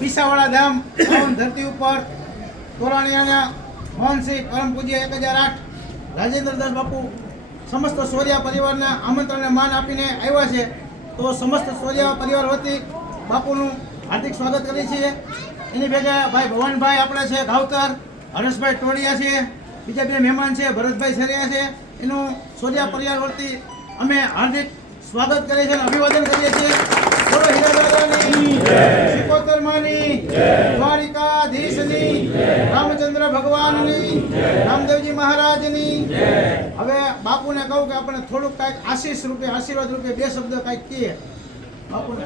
પીસાવાડા ધામ ધરતી ઉપર તોરાણીયાના મોહનસિંહ પરમ પૂજ્ય 1008 રાજેન્દ્રદાસ બાપુ સમસ્ત સોરિયા પરિવારના આમંત્રણને માન આપીને આવ્યા છે. તો સમસ્ત સોરિયા પરિવાર વતી બાપુનું હાર્દિક સ્વાગત કરીએ છીએ. એની ભેગા ભાઈ ભવનભાઈ આપણે છે ગાવતર, હરેશભાઈ ટોળિયા છે, બીજા બે મહેમાન છે ભરતભાઈ સરિયા છે. એનું સોરિયા પરિવાર વતી અમે હાર્દિક સ્વાગત કરીએ છીએ અને અભિવાદન કરીએ છીએ. બોલો હીરાદાદાની જય, સિકોતર માની જય, દ્વારિકાધીશની જય, રામચંદ્ર ભગવાનની જય, રામદેવજી મહારાજની જય. હવે બાપુને કહું કે આપણે થોડુંક કાંઈક આશીષ રૂપે, આશીર્વાદ રૂપે બે શબ્દ કાંઈક કહીએ. બાપુને